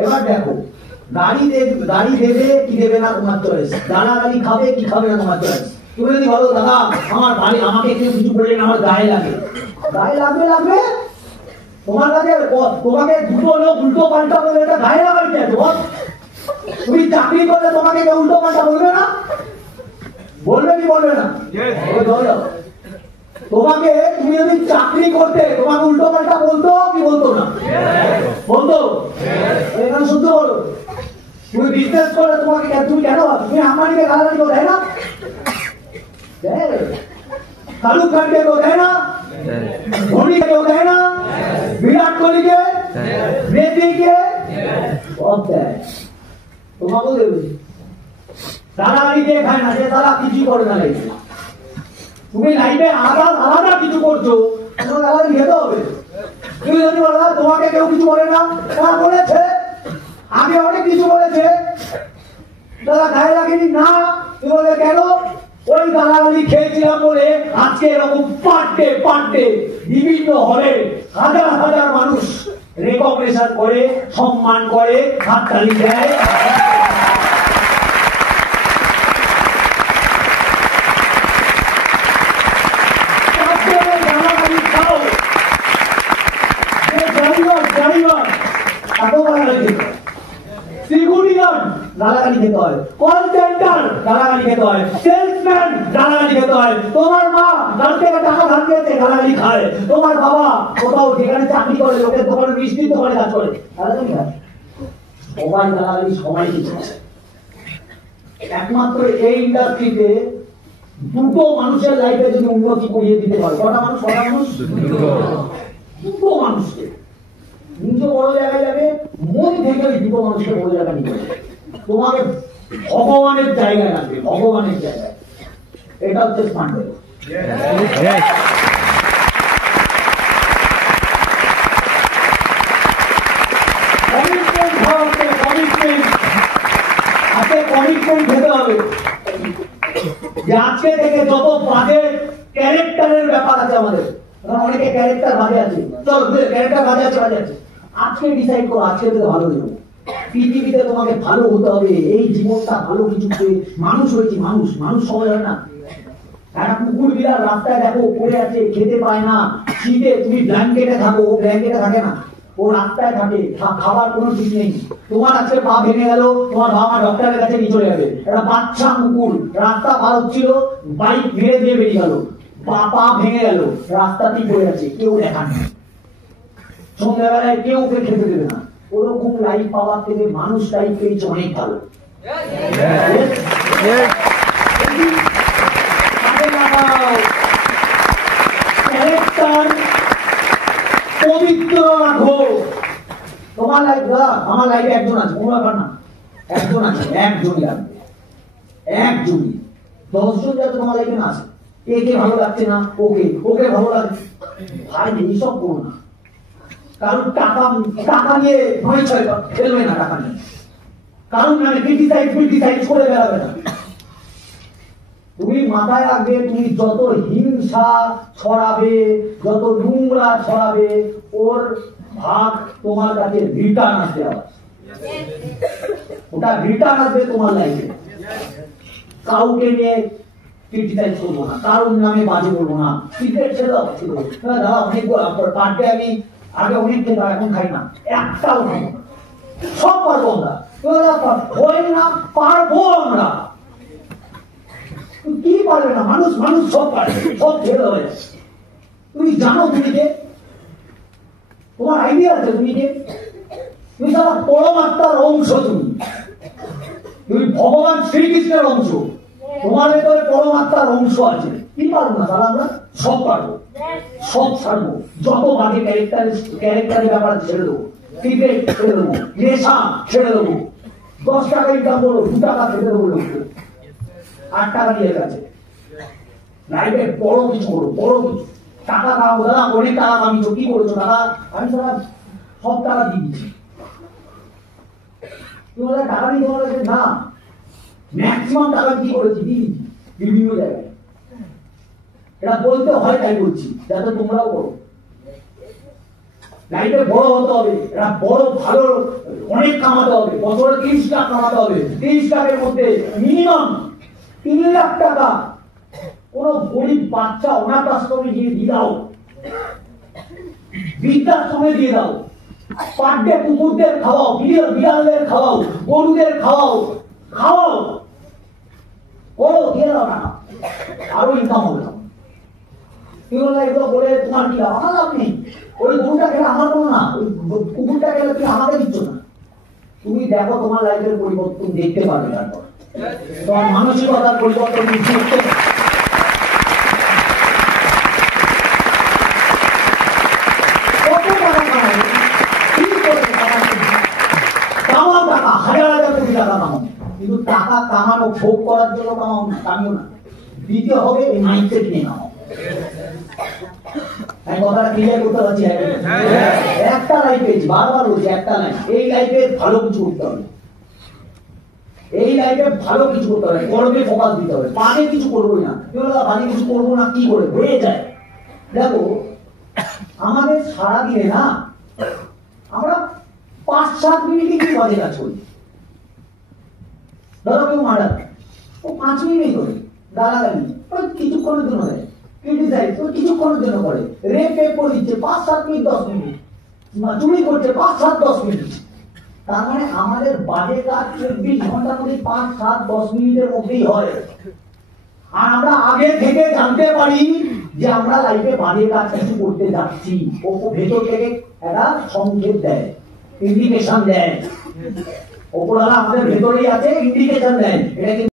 এবার দেখো, গাড়ি দেবে কি দেবে না তোমার চয়েস, গালাগালি খাবে কি খাবে না তোমার চয়েস। তুমি যদি বলো দাদা আমার বাড়ি আমাকে কেউ কিছু বললেন আমার গায়ে লাগে, লাগবে তোমার কাছে তোমাকে দুটো লোক উল্টো পাল্টা বলে এটা গায়ে লাগার কি আছে? তুমি চাকরি করলে তোমাকে কেউ উল্টো পাল্টা বলবে না? বলবে কি বলবে না? তোমাকে তুমি যদি চাকরি করতে তোমাকে উল্টো পাল্টা বলতো কি বলতো না? বলতো। এখানে শুদ্ধ বলো, তুমি বিজনেস করলে তোমাকে তুমি কেন তুমি আম্বানিকে গালাগালি কেউ দেয় না? শাহরুখ খানকে কেউ দেয় না? ধোনিকে কেউ দেয় না? বিরাট কোহলিকে, মেসিকে সব দেয়, তোমাকেও দেবে। গালাগালি দিয়ে খায় না, যে তারা কিছু করে না। তুমি লাইফে আলাদা কিছু করছো, তোমার গালাগালি খেতে হবে। তুমি যদি বলো তোমাকে কেউ কিছু বলে না, তারা বলেছে আগে অনেক কিছু বলেছে, তারা গায়ে লাগেনি না, তুমি বলে কেন? ওই গালাগালি খেয়েছিলাম বলে আজকে এরকম পার্টে বিভিন্ন হলে হাজার মানুষ রেকগনিশন করে, সম্মান করে, হাততালি দেয়। গালাগালি খেতে হয়, কল সেন্টার গালাগালি খেতে হয়, সেলসম্যান গালাগালি খেতে হয়, তোমার মা গাল থেকে টাকা ধার দিয়েছে গালাগালি খায়, তোমার বাবা কোথাও যেখানে চাকরি করে লোকের দোকানে মিষ্টির দোকানে কাজ করে গালাগালি খায়। সবাই গালাগালি সবাই কিছু। একমাত্র এই ইন্ডাস্ট্রিতে দুটো মানুষের লাইফে যদি উন্নতি করিয়ে দিতে পারে, কটা মানুষ? দুটো মানুষকে নিজে বড় জায়গায় যাবে, মন থেকে ওই দুটো মানুষকে বড় জায়গা নিয়ে তোমাকে ভগবানের জায়গায় রাখবে, ভগবানের জায়গায়। এটা হচ্ছে স্মার্ট। কমিটমেন্ট খেতে হবে যে আজকে থেকে যত বাজে ক্যারেক্টারের ব্যাপার আছে আমাদের, অনেকে ক্যারেক্টার বাজে আছে, চল ক্যারেক্টার বাজে আছে, আজকে ডিসাইড করো আজকে থেকে ভালো দেবো। পৃথিবীতে তোমাকে ভালো হতে হবে, এই জীবনটা ভালো কিছু। মানুষ হয়েছি, মানুষ সবাই হয় না। একটা কুকুর বিড়াল রাস্তায় দেখো পড়ে আছে, খেতে পায় না, শীতে তুমি ব্ল্যাঙ্কেটে থাকো, ও ব্ল্যাঙ্কেটে থাকে না, ও রাস্তায় থাকে, খাবার কোনো ঠিক নেই। তোমার আজকে পা ভেঙে গেল, তোমার বাবা ডক্টরের কাছে নিয়ে চলে যাবে। একটা বাচ্চা কুকুর রাস্তা পার হচ্ছিল, বাইক মেরে দিয়ে বেরিয়ে গেল, পা ভেঙে গেল, রাস্তাতেই পড়ে আছে, কেউ দেখান না, সন্ধ্যাবেলায় কেউ ওকে খেতে দেবে না। ওরকম লাইফ পাওয়ার থেকে মানুষ লাইফ পেয়েছে অনেক ভালো। পবিত্র রাখো তোমার লাইফ। আমার লাইফে একজন আছে, কোনো ব্যাপার না, একজন আছে, একজনই লাগবে, একজনই। 10 জন যাতে তোমার লাইফে না আছে, একে ভালো লাগছে না, ওকে ভালো লাগছে, ভাই এইসব করো না। কারণ টাকা নিয়ে নয় ছয় খেলবে না, টাকা নিয়ে কারণ মানে ক্রিটিসাইজ করে বেড়াবে না। তুমি মাথায় রাখবে, তুমি যত হিংসা ছড়াবে, যত নোংরা ছড়াবে, ওর ভাগ তোমার কাছে রিটার্ন আসবে, ওটা রিটার্ন আসবে তোমার লাইফে। কাউকে নিয়ে ক্রিটিসাইজ করবো না, কারোর নামে বাজে বলবো না। সিগারেট ছেড়ে দাও, দাদা অনেক পার্টে আমি আগে অনেক খেতাম, এখন খাই না, একটাও খাই না, সব পারবো আমরা, হয় না পারবো আমরা। কি পারবে না? মানুষ সব পারে, সব ছেড়ে হয়ে যায়। তুমি জানো তুমি কে? তোমার আইডিয়া আছে তুমি কে? তুমি সারা পরমাত্মার অংশ, তুমি ভগবান শ্রীকৃষ্ণের অংশ, তোমার ভেতরে পরমাত্মার অংশ আছে। কি পারবো না তারা? আমরা সব পারবো, সব ছাড়বো। যত বাজে ক্যারেক্টারের ব্যাপার ছেড়ে দেবো, সিগারেট ছেড়ে দেবো, নেশা ছেড়ে দেবো, 10 টাকা ইনকাম করবো, 2 টাকা খেতে দেবো, 8 টাকা দিয়ে গেছে। লাইফে বড় কিছু করো, বড় কিছু। টাকা খাওয়াবো, দাদা অনেক টাকা কামিয়েছো, কি করেছো দাদা? আমি সারা সব টাকা দিয়ে দিচ্ছি। তুমি টাকা নিয়ে তোমার কাছে না, ম্যাক্সিমাম টাকা কি করেছি দিয়ে দিচ্ছি বিভিন্ন জায়গায়। এটা বলতে হয়, তাই বলছি, যাতে তোমরাও করো। লাইফে বড় হতে হবে, এটা বড় ভালো অনেক কামাতে হবে, বছরে 30 লাখ কামাতে হবে, 30 লাখের মধ্যে মিনিমাম 3 লাখ টাকা কোনো গরিব বাচ্চা অনাথ আশ্রমে গিয়ে দিয়ে দাও, বৃদ্ধাশ্রমে দিয়ে দাও, পার ডে কুকুরদের খাওয়াও, বিড়ালদের খাওয়াও, গরুদের খাওয়াও, খাওয়াও করো, দিয়ে দাও না, আরো ইনকাম হবে। এগুলো বলে তোমার কি আমার লাভ নেই, ওই গরুটা খেলে আমার কোনো না, ওই কুকুরটা খেলে তুমি আমাকে দিচ্ছ না। তুমি দেখো তোমার লাইফের পরিবর্তন দেখতে পাবে, তারপর তোমার মানসিকতার পরিবর্তন দেখতে পাবে। টাকা 1000 কোটি টাকা কামাও, কিন্তু টাকা কামানো ভোগ করার জন্য কামাও না, কামিও না, দিতে হবে এই মাইন্ডসেট নিয়ে কামাও। কথাটা ক্লিয়ার করতে পারছি? একটা লাইফ পেয়েছি, বারবার বলছি একটা লাইফ, এই লাইফে ভালো কিছু করতে হবে, এই লাইফে ভালো কিছু করতে হবে, গর্বে ফোকাস দিতে হবে, পানে কিছু করবোই না, পানে কিছু করবো না, কি করে হয়ে যায়। দেখো আমাদের সারাদিনে না আমরা 5-7 মিনিটে কি বাজে কাজ করি। ধরো কেউ মারা, ও 5 মিনিটই করে গালাগালি, কিছুক্ষণের জন্য দেয়, ক্রিটিসাইজ ও কিছুক্ষণের জন্য করে, রেপ করে দিচ্ছে 5-7 মিনিট 10 মিনিট, চুরি করছে 5-7-10 মিনিট। তার মানে আমাদের বাজে কাজ 24 ঘন্টার মধ্যে 5-7-10 মিনিটের মধ্যেই হয়। আর আমরা আগে থেকে জানতে পারি যে আমরা লাইফে বাজে কাজ কিছু করতে যাচ্ছি, ও ভেতর থেকে একটা সংকেত দেয়, ইন্ডিকেশন দেয়, ওপরওয়ালা আমাদের ভেতরেই আছে, ইন্ডিকেশন দেয়। এটা